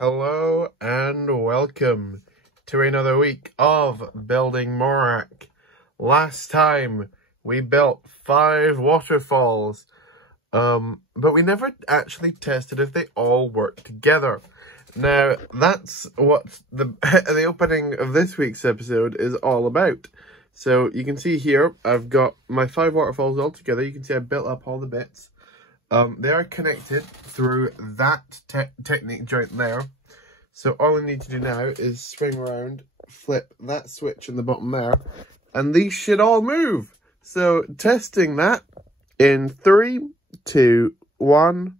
Hello and welcome to another week of building Morak. Last time we built 5 waterfalls, but we never actually tested if they all work together. Now that's what the opening of this week's episode is all about. So you can see here I've got my 5 waterfalls all together. You can see I built up all the bits. They are connected through that Technic joint there. So all I need to do now is swing around, flip that switch in the bottom there, and these should all move. So testing that in 3, 2, 1.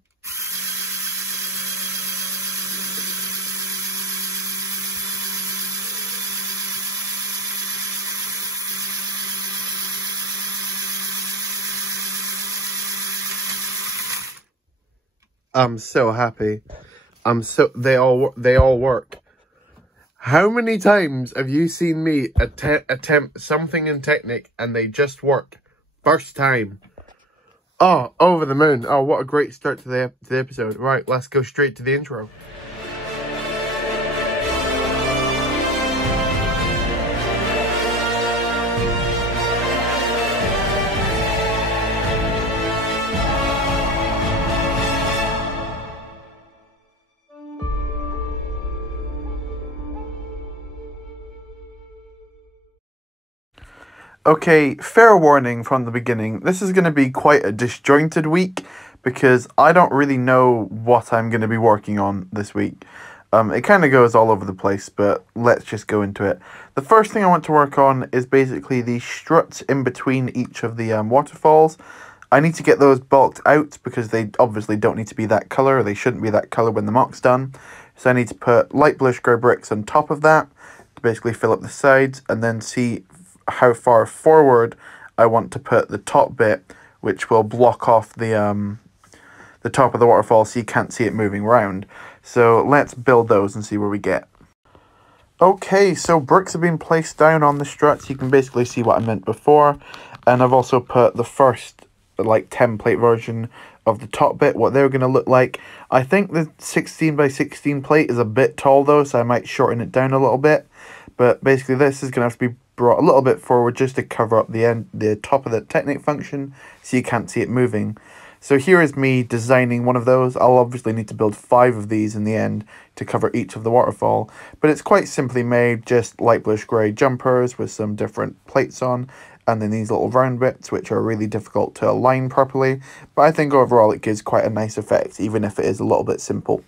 I'm so happy. They all work. How many times have you seen me attempt something in Technic and they just work first time? Oh, over the moon. Oh, what a great start to the episode. Right, let's go straight to the intro. Okay, fair warning from the beginning, this is going to be quite a disjointed week because I don't really know what I'm going to be working on this week. It kind of goes all over the place, but let's just go into it. The first thing I want to work on is basically the struts in between each of the waterfalls. I need to get those bulked out because they obviously don't need to be that colour, or they shouldn't be that colour when the mock's done. So I need to put light bluish grey bricks on top of that to basically fill up the sides, and then see how far forward I want to put the top bit, which will block off the top of the waterfall so you can't see it moving around. So let's build those and see where we get. Okay, so bricks have been placed down on the struts. You can basically see what I meant before, and I've also put the first like template version of the top bit, what they're going to look like. I think the 16 by 16 plate is a bit tall though, so I might shorten it down a little bit. But basically this is going to have to be brought a little bit forward just to cover up the top of the Technic function so you can't see it moving. So here is me designing one of those. I'll obviously need to build 5 of these in the end to cover each of the waterfall, but it's quite simply made, just light bluish grey jumpers with some different plates on, and then these little round bits which are really difficult to align properly, but I think overall it gives quite a nice effect even if it is a little bit simple.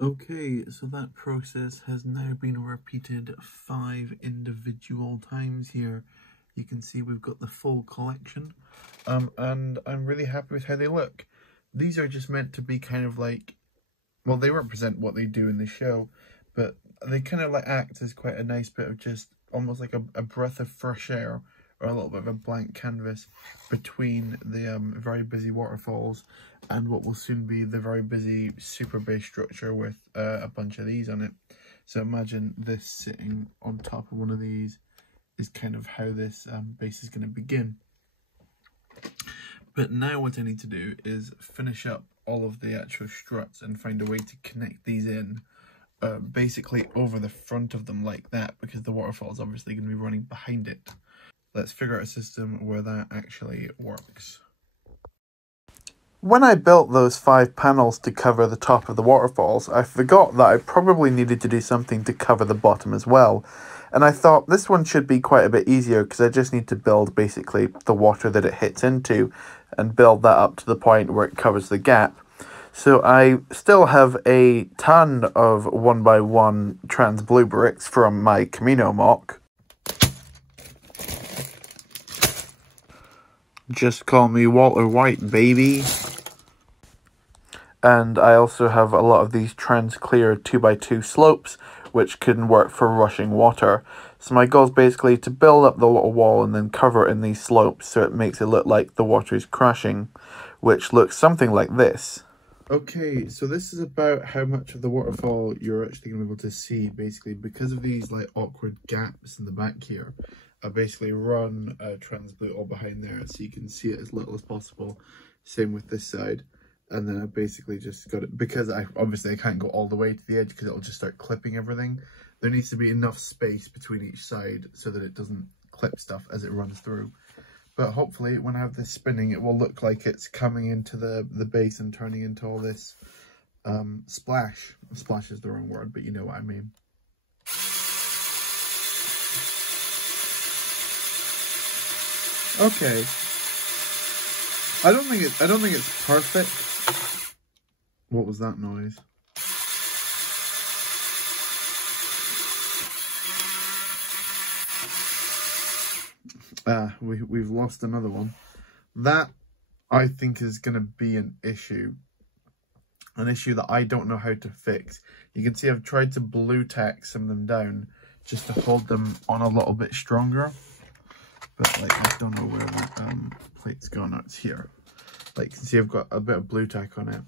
Okay, so that process has now been repeated 5 individual times here. You can see we've got the full collection, and I'm really happy with how they look. These are just meant to be kind of like, well, they represent what they do in the show, but they kind of like act as quite a nice bit of just almost like a breath of fresh air, or a little bit of a blank canvas between the very busy waterfalls and what will soon be the very busy super base structure with a bunch of these on it. So imagine this sitting on top of one of these is kind of how this base is going to begin. But now what I need to do is finish up all of the actual struts and find a way to connect these in basically over the front of them like that, because the waterfall is obviously going to be running behind it. Let's figure out a system where that actually works. When I built those 5 panels to cover the top of the waterfalls, I forgot that I probably needed to do something to cover the bottom as well. And I thought this one should be quite a bit easier because I just need to build basically the water that it hits into and build that up to the point where it covers the gap. So I still have a ton of 1x1 trans blue bricks from my Camino mock. Just call me Walter White, baby. And I also have a lot of these trans clear 2x2 slopes, which can work for rushing water. So my goal is basically to build up the little wall and then cover it in these slopes so it makes it look like the water is crashing, which looks something like this. Okay, so this is about how much of the waterfall you're actually going to be able to see, basically, because of these like awkward gaps in the back here. I basically run trans blue all behind there so you can see it as little as possible. Same with this side. And then I basically just got it, because I can't go all the way to the edge because it'll just start clipping everything. There needs to be enough space between each side so that it doesn't clip stuff as it runs through. But hopefully when I have this spinning, it will look like it's coming into the base and turning into all this splash. Splash is the wrong word, but you know what I mean. Okay. I don't think it's perfect. What was that noise? We've lost another one. That, I think, is going to be an issue. An issue that I don't know how to fix. You can see I've tried to blue tack some of them down just to hold them on a little bit stronger. But, like, I don't know where the plate's gone. Oh, it's here. Like, you can see I've got a bit of blue tack on it.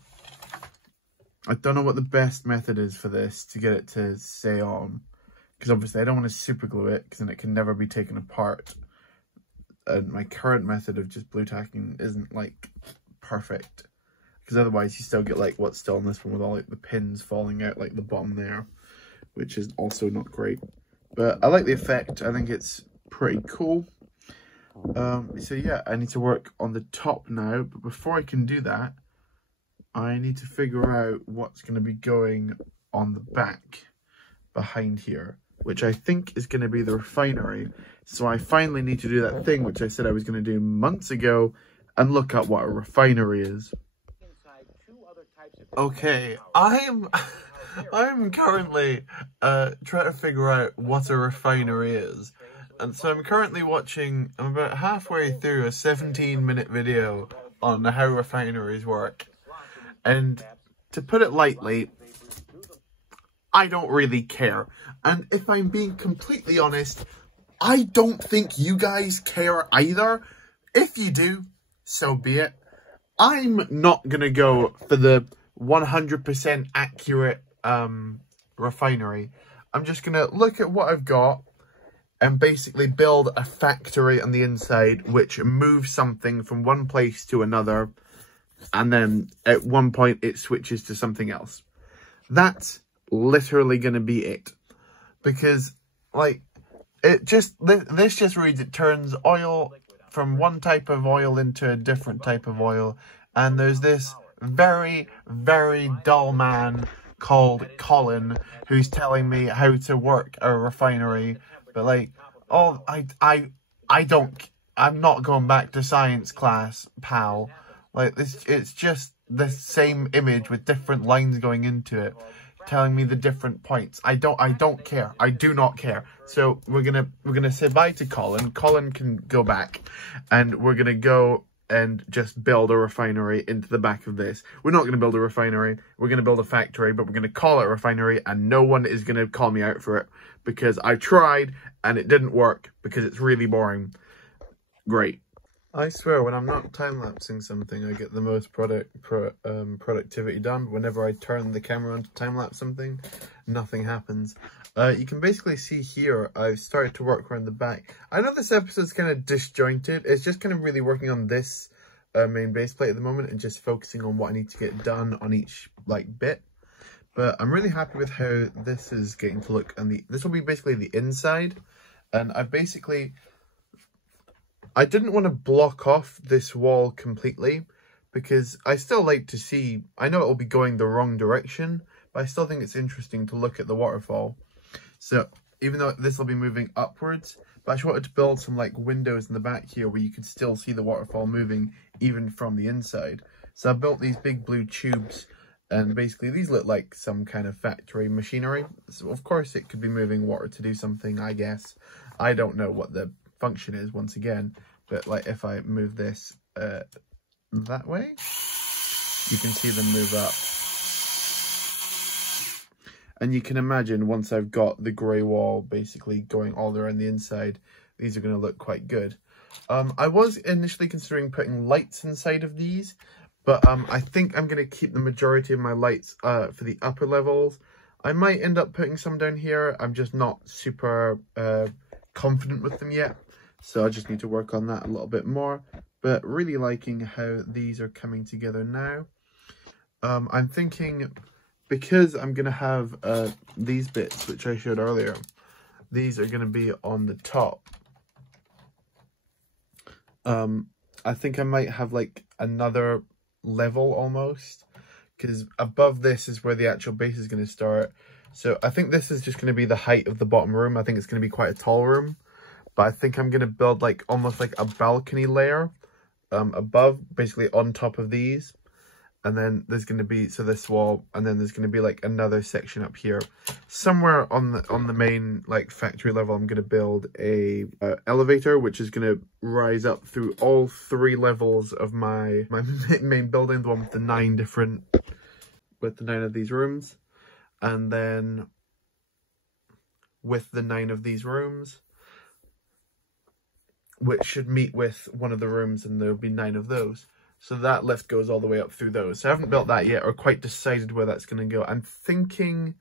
I don't know what the best method is for this to get it to stay on. Because obviously I don't want to super glue it, because then it can never be taken apart. And my current method of just blue tacking isn't, like, perfect. Because otherwise you still get, like, what's still on this one with all, like, the pins falling out, like the bottom there. Which is also not great. But I like the effect. I think it's pretty cool. So yeah, I need to work on the top now. But before I can do that, I need to figure out what's going to be going on the back behind here, which I think is going to be the refinery. So I finally need to do that thing which I said I was going to do months ago and look at what a refinery is. Okay, I'm currently trying to figure out what a refinery is. And so I'm currently watching, I'm about halfway through a 17-minute video on how refineries work. And to put it lightly, I don't really care. And if I'm being completely honest, I don't think you guys care either. If you do, so be it. I'm not going to go for the 100% accurate refinery. I'm just going to look at what I've got and basically build a factory on the inside which moves something from one place to another, and then at one point it switches to something else. That's literally going to be it. Because, like, this just reads it turns oil from one type of oil into a different type of oil, and there's this very, very dull man called Colin who's telling me how to work a refinery. But, like, oh, I'm not going back to science class, pal. Like, it's just the same image with different lines going into it, telling me the different points. I don't care. I do not care. So we're gonna say bye to Colin. Colin can go back, and we're gonna go and just build a refinery into the back of this. We're not gonna build a refinery. We're gonna build a factory, but we're gonna call it a refinery, and no one is gonna call me out for it because I tried and it didn't work because it's really boring. Great. I swear, when I'm not time-lapsing something, I get the most productivity done. Whenever I turn the camera on to time-lapse something, nothing happens. You can basically see here, I've started to work around the back. I know this episode's kind of disjointed. It's just kind of really working on this main base plate at the moment and just focusing on what I need to get done on each, like, bit. But I'm really happy with how this is getting to look. And this will be basically the inside. And I didn't want to block off this wall completely because I still like to see, I know it will be going the wrong direction, but I still think it's interesting to look at the waterfall. So even though this will be moving upwards, but I just wanted to build some, like, windows in the back here where you could still see the waterfall moving even from the inside. So I built these big blue tubes, and basically these look like some kind of factory machinery. So of course it could be moving water to do something, I guess. I don't know what the function is once again, but, like, if I move this that way, you can see them move up. And you can imagine once I've got the grey wall basically going all around the inside, these are going to look quite good. I was initially considering putting lights inside of these, but I think I'm going to keep the majority of my lights for the upper levels. I might end up putting some down here. I'm just not super confident with them yet, so I just need to work on that a little bit more. But really liking how these are coming together now. I'm thinking, because I'm going to have these bits, which I showed earlier, these are going to be on the top. I think I might have like another level almost, because above this is where the actual base is going to start. So I think this is just going to be the height of the bottom room. I think it's going to be quite a tall room, but I think I'm going to build like almost like a balcony layer above, basically on top of these. And then there's going to be, so this wall, and then there's going to be like another section up here. Somewhere on the main like factory level, I'm going to build a elevator, which is going to rise up through all 3 levels of my main building, the one with the 9 of these rooms. And then with the 9 of these rooms, which should meet with one of the rooms, and there'll be 9 of those. So that lift goes all the way up through those. So I haven't built that yet, or quite decided where that's going to go. I'm thinking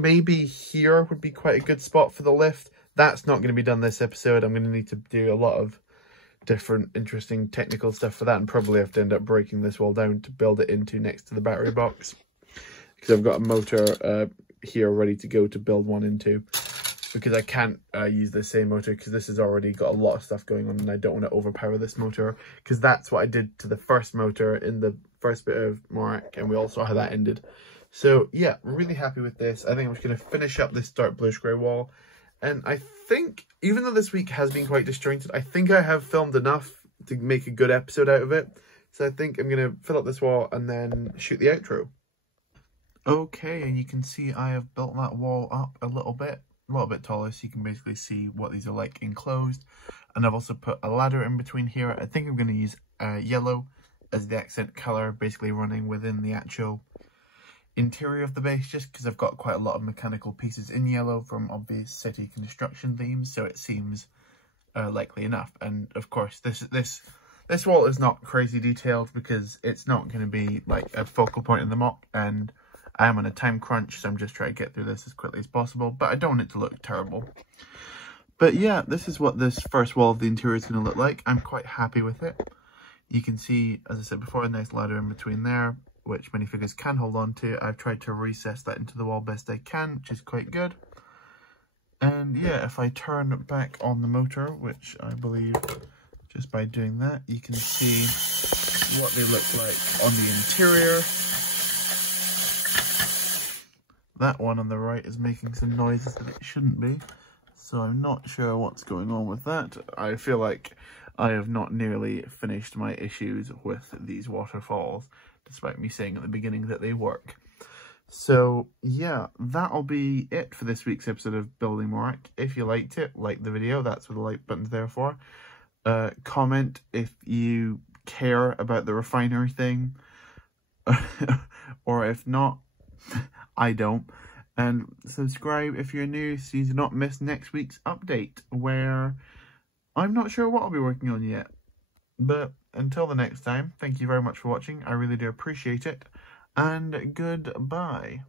maybe here would be quite a good spot for the lift. That's not going to be done this episode. I'm going to need to do a lot of different interesting technical stuff for that, and probably have to end up breaking this wall down to build it into next to the battery box. Because I've got a motor here ready to go to build one into. Because I can't use the same motor, because this has already got a lot of stuff going on, and I don't want to overpower this motor, because that's what I did to the first motor in the first bit of Morak, and we all saw how that ended. So yeah, really happy with this. I think I'm just going to finish up this dark bluish grey wall, and I think, even though this week has been quite disjointed, I think I have filmed enough to make a good episode out of it. So I think I'm going to fill up this wall and then shoot the outro. Okay, and you can see I have built that wall up a little bit taller, so you can basically see what these are like enclosed. And I've also put a ladder in between here. I think I'm going to use yellow as the accent color, basically running within the actual interior of the base, just because I've got quite a lot of mechanical pieces in yellow from obvious city construction themes, so it seems likely enough. And of course, this wall is not crazy detailed, because it's not going to be like a focal point in the mock, and I am on a time crunch, so I'm just trying to get through this as quickly as possible, but I don't want it to look terrible. But yeah, this is what this first wall of the interior is going to look like. I'm quite happy with it. You can see, as I said before, a nice ladder in between there, which minifigures can hold on to. I've tried to recess that into the wall best I can, which is quite good. And yeah, if I turn back on the motor, which I believe just by doing that, you can see what they look like on the interior. That one on the right is making some noises that it shouldn't be, so I'm not sure what's going on with that. I feel like I have not nearly finished my issues with these waterfalls, despite me saying at the beginning that they work. So yeah, that'll be it for this week's episode of Building Morak. If you liked it, like the video, that's what the like button's there for. Comment if you care about the refinery thing, or if not, I don't. And subscribe if you're new, so you do not miss next week's update, where I'm not sure what I'll be working on yet. But until the next time, thank you very much for watching. I really do appreciate it. And goodbye.